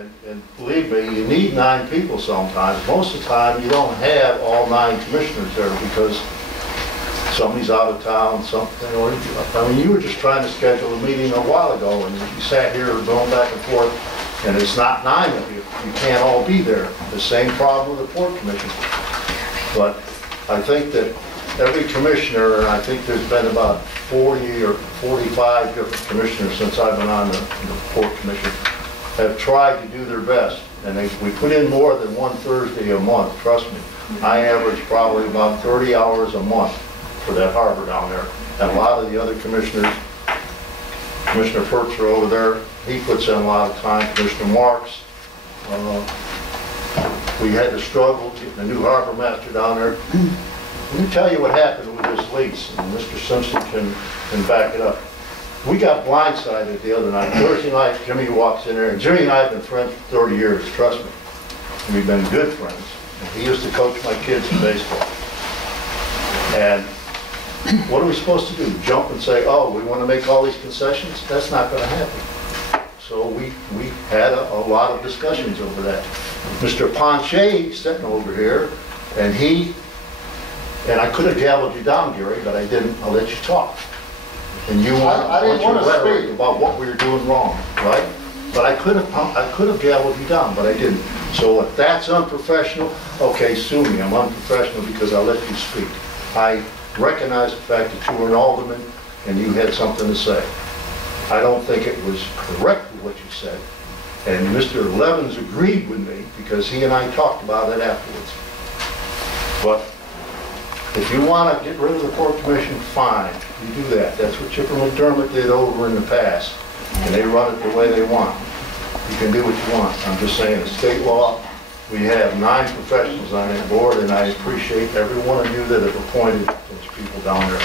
And believe me, you need 9 people sometimes. Most of the time, you don't have all 9 commissioners there because somebody's out of town, something, or, I mean, you were just trying to schedule a meeting a while ago, and you sat here going back and forth, and it's not 9 of you. You can't all be there. The same problem with the Port Commission. But I think that every commissioner, and I think there's been about 40 or 45 different commissioners since I've been on the Port Commission, have tried to do their best. And we put in more than one Thursday a month, trust me. I average probably about 30 hours a month for that harbor down there. And a lot of the other commissioners, Commissioner Percher over there, he puts in a lot of time, Commissioner Marks. We had to struggle getting a new harbor master down there. Let me tell you what happened with this lease, and Mr. Simpson can back it up. We got blindsided the other night. Thursday night, Jimmy walks in there, and Jimmy and I have been friends for 30 years, trust me. And we've been good friends. And he used to coach my kids in baseball. And what are we supposed to do? Jump and say, oh, we want to make all these concessions? That's not going to happen. So we had a lot of discussions over that. Mr. Ponche sitting over here, and I could have gaveled you down, Gary, but I didn't. I'll let you talk. And you I didn't want to speak about what we were doing wrong, right? But I could have gaveled you down, but I didn't. So if that's unprofessional, okay, sue me. I'm unprofessional because I let you speak. I recognize the fact that you were an alderman and you had something to say. I don't think it was correct what you said. And Mr. Levins agreed with me because he and I talked about it afterwards. But if you want to get rid of the Port Commission, fine, you do that. That's what Chipper McDermott did over in the past, and they run it the way they want. You can do what you want. I'm just saying, the state law, we have 9 professionals on that board, and I appreciate every one of you that have appointed those people down there.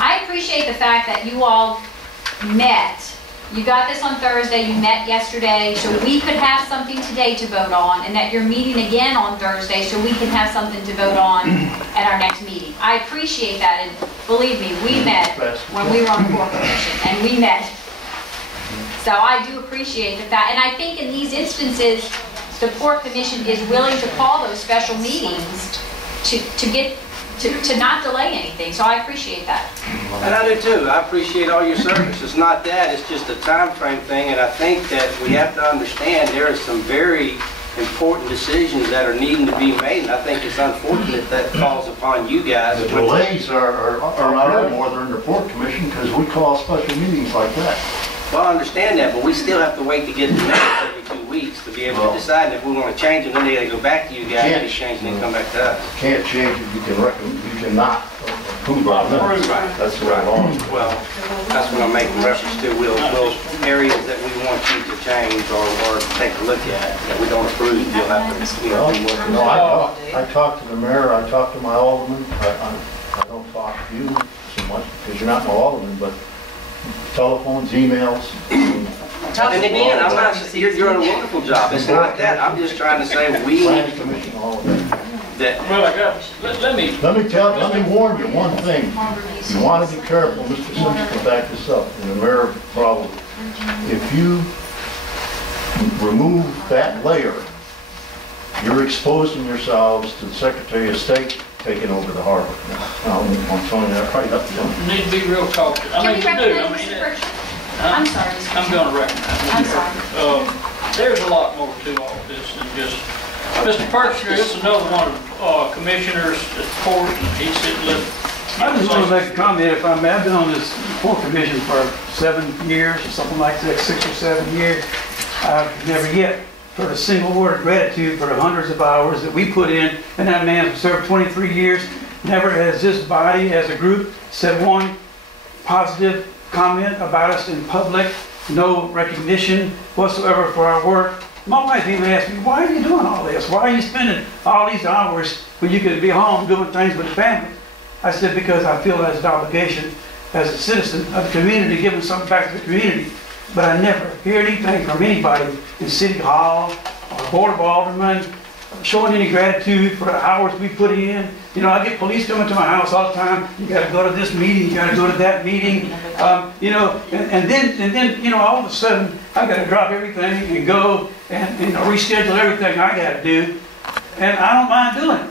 I appreciate the fact that you all met. You got this on Thursday, you met yesterday, so we could have something today to vote on, and that you're meeting again on Thursday so we can have something to vote on at our next meeting. I appreciate that, and believe me, we met when we were on the Port Commission, and we met. So I do appreciate the fact, and I think in these instances, the Port Commission is willing to call those special meetings to not delay anything, so I appreciate that. And I do too. I appreciate all your service. It's not that, it's just a time frame thing, and I think that we have to understand there are some very important decisions that are needing to be made, and I think it's unfortunate that falls upon you guys. The delays are not more than the Port Commission because we call special meetings like that. Well, I understand that, but we still have to wait to get the minutes every 2 weeks to be able to decide if we want to change them. Then they got to go back to you guys and change and then come back to us. Can't change it. You can recommend. You cannot approve of it. Right. That's right. Well, that's what I'm making reference to. We'll areas that we want you to change or take a look at that we don't approve. You'll have to be working. No, I talked to the mayor. I talked to my alderman. I don't talk to you so much because you're not my alderman, but telephones, emails. And again, I'm not. You're doing a wonderful job. It's not that. I'm just trying to say we. Planning Commission, all of that. Well, I got. Let me warn you one thing. You want to be careful. Mr. Simpson can back this up, and the mayor probably. If you remove that layer, you're exposing yourselves to the Secretary of State taking over the harbor. I'm telling you that right up to them. You need to be real cautious. I mean, you do. I'm sorry. I'm going to recognize. I'm sorry. There's a lot more to all this than just Mr. Percher. It's another one of commissioners at the port, and he's sitting listening. I just want to make a comment, if I may. I've been on this Port Commission for 7 years or something like that, 6 or 7 years. I've never yet heard a single word of gratitude for the hundreds of hours that we put in, and that man has served 23 years. Never has this body as a group said one positive comment about us in public, no recognition whatsoever for our work. My wife even asked me, why are you doing all this? Why are you spending all these hours when you could be home doing things with the family? I said, because I feel as an obligation as a citizen of the community, giving something back to the community. But I never hear anything from anybody in City Hall, or Board of Aldermen, showing any gratitude for the hours we put in. You know, I get police coming to my house all the time. You got to go to this meeting, you got to go to that meeting. You know, and then, you know, all of a sudden, I got to drop everything and go and, you know, reschedule everything I got to do. And I don't mind doing it.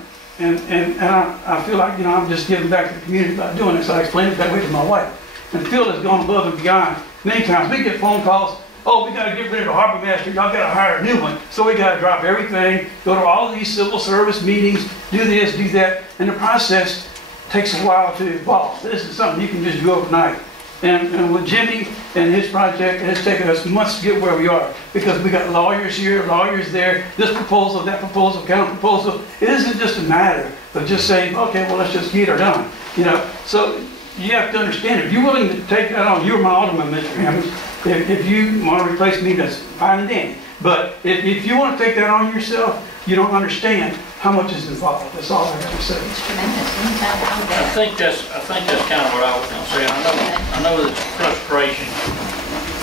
And I feel like, you know, I'm just giving back to the community by doing it. So I explained it that way to my wife. And Phil has gone above and beyond. Many times we get phone calls, oh, we got to get rid of the harbor master, y'all got to hire a new one. So we got to drop everything, go to all of these civil service meetings, do this, do that. And the process takes a while to evolve. This is something you can just do overnight. And with Jimmy and his project, it has taken us months to get where we are, because we got lawyers here, lawyers there, this proposal, that proposal, counter proposal. It isn't just a matter of just saying, okay, well, let's just get her done. You know, so you have to understand, if you're willing to take that on, you're my alderman, Mr. Hammond. If you want to replace me, that's fine and dandy. But if you want to take that on yourself, you don't understand how much is involved. That's all I got to say. It's tremendous. Isn't that I think that's kind of what I was going to say. I know there's frustration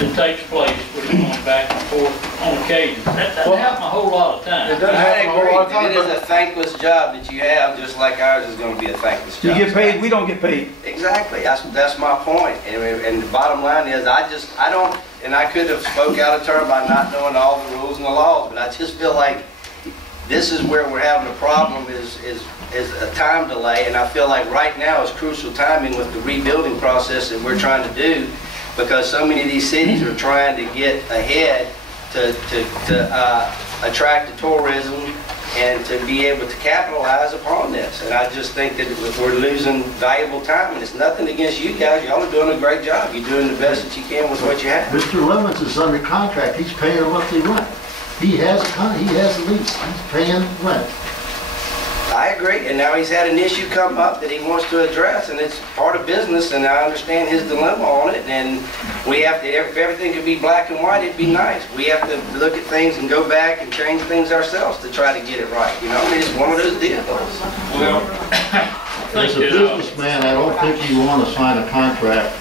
that takes place with it going back and forth on occasion. That doesn't happen a whole lot of times. It doesn't I happen a whole lot of agree. time, It is a thankless job that you have, just like ours is going to be a thankless You job. get paid, we don't get paid. Exactly. That's my point. And the bottom line is, I don't, and I could have spoke out of turn by not knowing all the rules and the laws, but I just feel like this is where we're having a problem is a time delay, and I feel like right now is crucial timing with the rebuilding process that we're trying to do, because so many of these cities are trying to get ahead to attract the tourism and to be able to capitalize upon this. And I just think that we're losing valuable time, and it's nothing against you guys. Y'all are doing a great job. You're doing the best that you can with what you have. Mr. Lemons is under contract, he's paying a monthly rent. He has a lease, he's paying rent. I agree, and now he's had an issue come up that he wants to address, and it's part of business, and I understand his dilemma on it, and we have to, if everything could be black and white, it'd be nice. We have to look at things and go back and change things ourselves to try to get it right, you know? I mean, it's one of those deals. Well, I As think a that, businessman, I don't think you want to sign a contract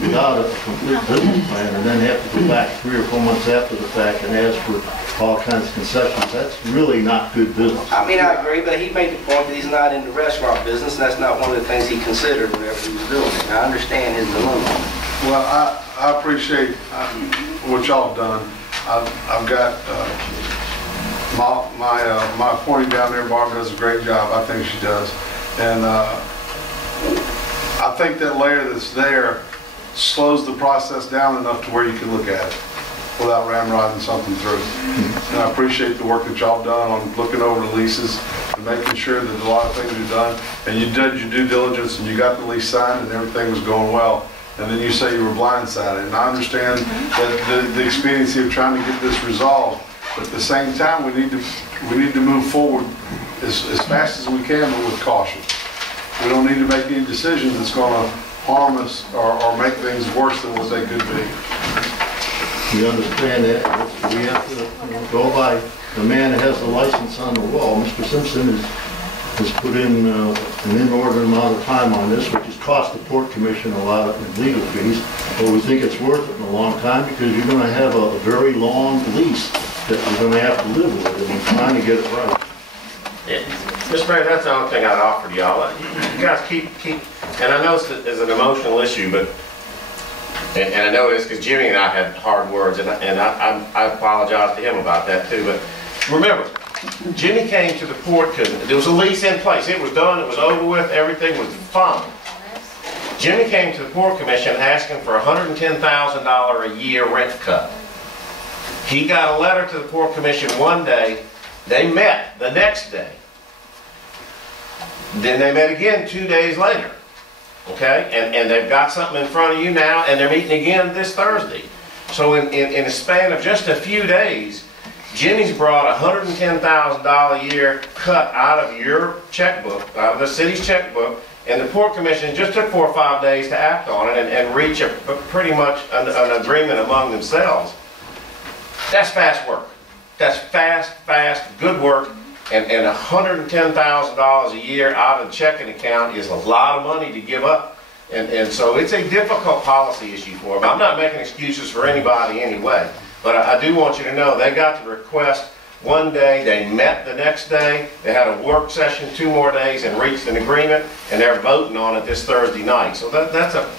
without a complete business plan and then have to go back 3 or 4 months after the fact and ask for all kinds of concessions. That's really not good business. I mean, I agree, but he made the point that he's not in the restaurant business, and that's not one of the things he considered whenever he was doing it. And I understand his dilemma. Well, I appreciate what y'all have done. I've got my appointee down there, Barbara, does a great job. I think she does. And I think that layer that's there slows the process down enough to where you can look at it without ramrodding something through. And I appreciate the work that y'all have done on looking over the leases and making sure that a lot of things are done. And you did your due diligence and you got the lease signed and everything was going well. And then you say you were blindsided. And I understand that the expediency of trying to get this resolved. But at the same time, we need to move forward as fast as we can, but with caution. We don't need to make any decision that's going to harm us or make things worse than what they could be. You understand that? We have to go by the man that has the license on the wall. Mr. Simpson has put in an inordinate amount of time on this, which has cost the Port Commission a lot of legal fees. But we think it's worth it in a long time because you're going to have a very long lease that you're going to have to live with, and we're trying to get it right. Mr. Mayor, that's the only thing I'd offer to y'all. You guys keep, and I know it's an emotional issue, but, and I know this because Jimmy and I had hard words, and I apologize to him about that too, but remember, Jimmy came to the port because there was a lease in place. It was done, it was over with, everything was fine. Jimmy came to the Port Commission asking for a $110,000 a year rent cut. He got a letter to the Port Commission one day. They met the next day. Then they met again 2 days later. Okay? And they've got something in front of you now, and they're meeting again this Thursday. So in a span of just a few days, Jimmy's brought a $110,000 a year cut out of your checkbook, out of the city's checkbook, and the Port Commission just took 4 or 5 days to act on it and reach pretty much an agreement among themselves. That's fast work. That's fast, good work, and $110,000 a year out of the checking account is a lot of money to give up, and so it's a difficult policy issue for them. I'm not making excuses for anybody anyway, but I do want you to know they got the request one day, they met the next day, they had a work session 2 more days and reached an agreement, and they're voting on it this Thursday night. So that's a